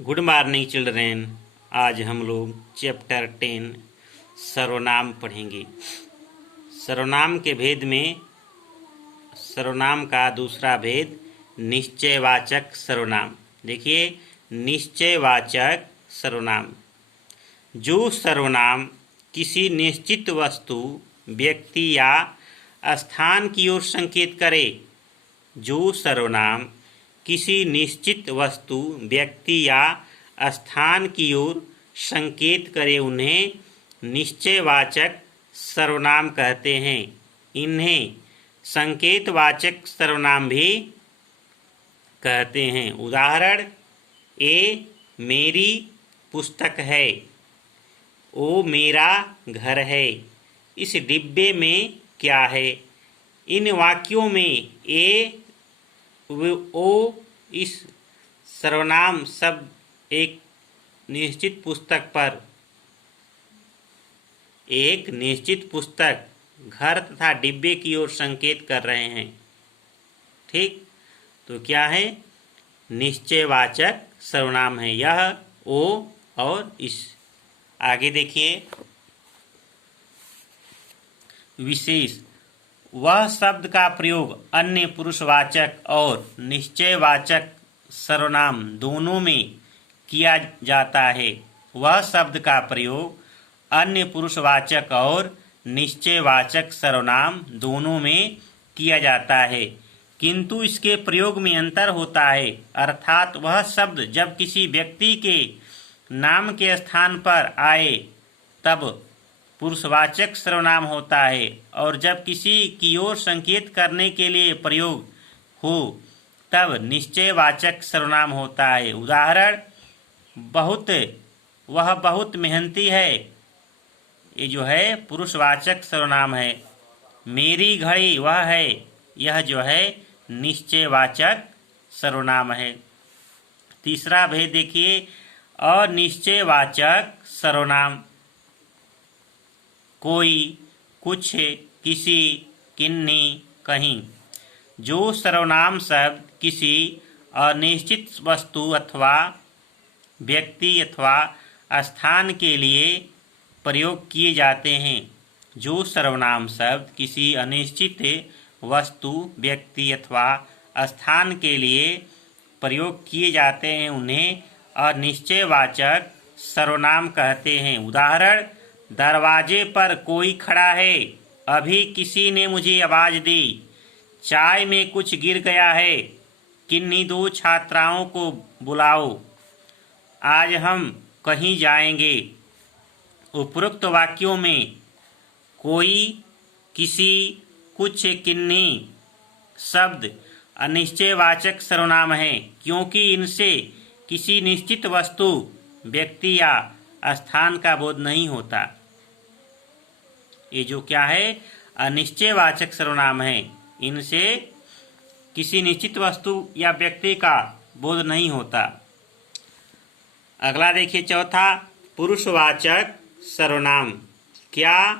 Good morning children. आज हम लोग चैप्टर 10 सर्वनाम पढ़ेंगे। सर्वनाम के भेद में सर्वनाम का दूसरा भेद निश्चयवाचक सर्वनाम। देखिए, निश्चयवाचक सर्वनाम जो सर्वनाम किसी निश्चित वस्तु, व्यक्ति या स्थान की ओर संकेत करे। जो सर्वनाम किसी निश्चित वस्तु, व्यक्ति या स्थान की ओर संकेत करे उन्हें निश्चयवाचक सर्वनाम कहते हैं। इन्हें संकेतवाचक सर्वनाम भी कहते हैं। उदाहरण: ए मेरी पुस्तक है, ओ मेरा घर है, इस डिब्बे में क्या है। इन वाक्यों में ए, ओ, इस सर्वनाम शब्द एक निश्चित पुस्तक, घर तथा डिब्बे की ओर संकेत कर रहे हैं। ठीक, तो क्या है? निश्चयवाचक सर्वनाम है यह, ओ और इस। आगे देखिए, विशेष: वह शब्द का प्रयोग अन्य पुरुषवाचक और निश्चयवाचक सर्वनाम दोनों में किया जाता है। वह शब्द का प्रयोग अन्य पुरुषवाचक और निश्चयवाचक सर्वनाम दोनों में किया जाता है, किंतु इसके प्रयोग में अंतर होता है। अर्थात वह शब्द जब किसी व्यक्ति के नाम के स्थान पर आए तब पुरुषवाचक सर्वनाम होता है, और जब किसी की ओर संकेत करने के लिए प्रयोग हो तब निश्चयवाचक सर्वनाम होता है। उदाहरण: वह बहुत मेहनती है, ये जो है पुरुषवाचक सर्वनाम है। मेरी घड़ी वह है, यह जो है निश्चयवाचक सर्वनाम है। तीसरा भेद देखिए, अनिश्चयवाचक सर्वनाम: कोई, कुछ, किसी, किन्नी, कहीं। जो सर्वनाम शब्द किसी अनिश्चित वस्तु अथवा व्यक्ति अथवा स्थान के लिए प्रयोग किए जाते हैं। जो सर्वनाम शब्द किसी अनिश्चित वस्तु, व्यक्ति अथवा स्थान के लिए प्रयोग किए जाते हैं उन्हें अनिश्चयवाचक सर्वनाम कहते हैं। उदाहरण: दरवाजे पर कोई खड़ा है, अभी किसी ने मुझे आवाज दी। चाय में कुछ गिर गया है, किन्हीं दो छात्राओं को बुलाओ। आज हम कहीं जाएंगे। उपरोक्त वाक्यों में कोई, किसी, कुछ, किन्हीं शब्द अनिश्चयवाचक सर्वनाम हैं, क्योंकि इनसे किसी निश्चित वस्तु, व्यक्ति या स्थान का बोध नहीं होता। ये जो क्या है? अनिश्चयवाचक सर्वनाम है। इनसे किसी निश्चित वस्तु या व्यक्ति का बोध नहीं होता। अगला देखिए, चौथा, पुरुषवाचक सर्वनाम: क्या,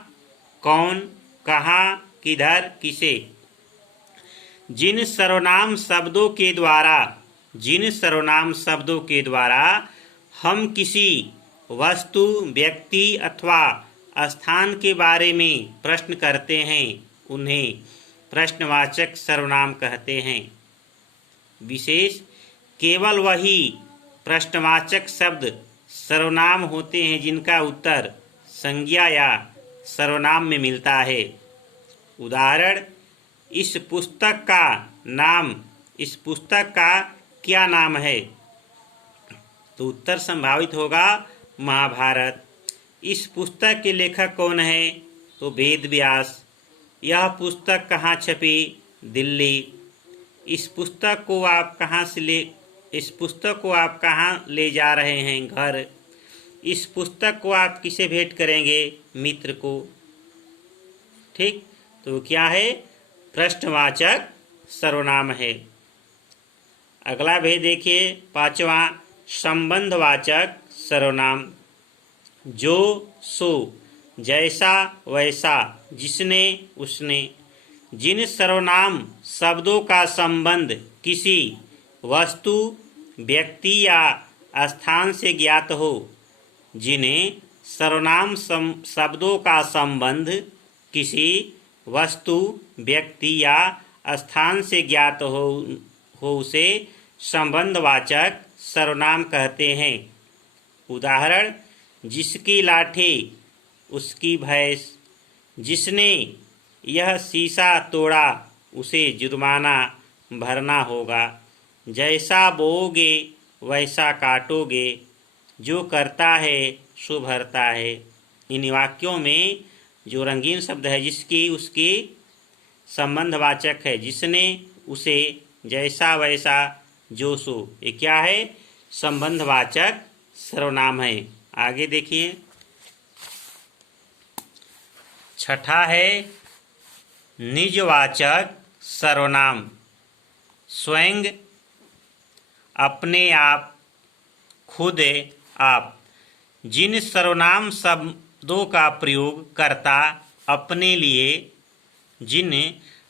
कौन, कहाँ, किधर, किसे। जिन सर्वनाम शब्दों के द्वारा हम किसी वस्तु, व्यक्ति अथवा स्थान के बारे में प्रश्न करते हैं उन्हें प्रश्नवाचक सर्वनाम कहते हैं। विशेष: केवल वही प्रश्नवाचक शब्द सर्वनाम होते हैं जिनका उत्तर संज्ञा या सर्वनाम में मिलता है। उदाहरण: इस पुस्तक का क्या नाम है? तो उत्तर संभावित होगा महाभारत। इस पुस्तक के लेखक कौन है? तो वेद व्यास। यह पुस्तक कहाँ छपी? दिल्ली। इस पुस्तक को आप कहाँ ले जा रहे हैं? घर। इस पुस्तक को आप किसे भेंट करेंगे? मित्र को। ठीक, तो क्या है? प्रश्नवाचक सर्वनाम है। अगला भेद देखिए, पांचवा, संबंधवाचक सर्वनाम: जो, सो, जैसा, वैसा, जिसने, उसने। जिन सर्वनाम शब्दों का संबंध किसी वस्तु, व्यक्ति या स्थान से ज्ञात हो, जिन्हें सर्वनाम शब्दों का संबंध किसी वस्तु, व्यक्ति या स्थान से ज्ञात हो उसे संबंधवाचक सर्वनाम कहते हैं। उदाहरण: जिसकी लाठी उसकी भैंस, जिसने यह शीशा तोड़ा उसे जुर्माना भरना होगा, जैसा बोओगे वैसा काटोगे, जो करता है सो भरता है। इन वाक्यों में जो रंगीन शब्द है जिसकी, उसकी संबंधवाचक है, जिसने, उसे, जैसा वैसा, जो सो, ये क्या है? संबंधवाचक सर्वनाम है। आगे देखिए, छठा है निजवाचक सर्वनाम। स्वयं, अपने आप, खुद, आप। जिन सर्वनाम शब्दों का प्रयोग कर्ता अपने लिए, जिन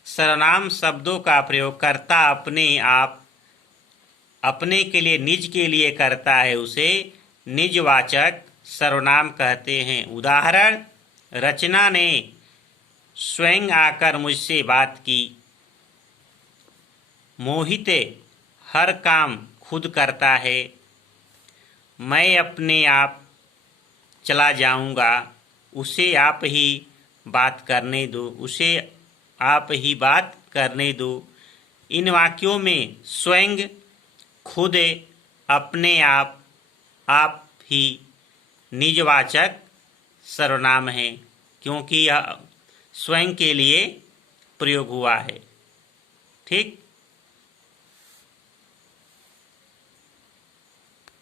सर्वनाम शब्दों का प्रयोग कर्ता अपने आप, अपने के लिए, निज के लिए करता है, उसे निजवाचक सर्वनाम कहते हैं। उदाहरण: रचना ने स्वयं आकर मुझसे बात की। मोहित हर काम खुद करता है। मैं अपने आप चला जाऊंगा, उसे आप ही बात करने दो, उसे आप ही बात करने दो। इन वाक्यों में स्वयं, खुद, अपने आप ही निजवाचक सर्वनाम है, क्योंकि यह स्वयं के लिए प्रयोग हुआ है। ठीक।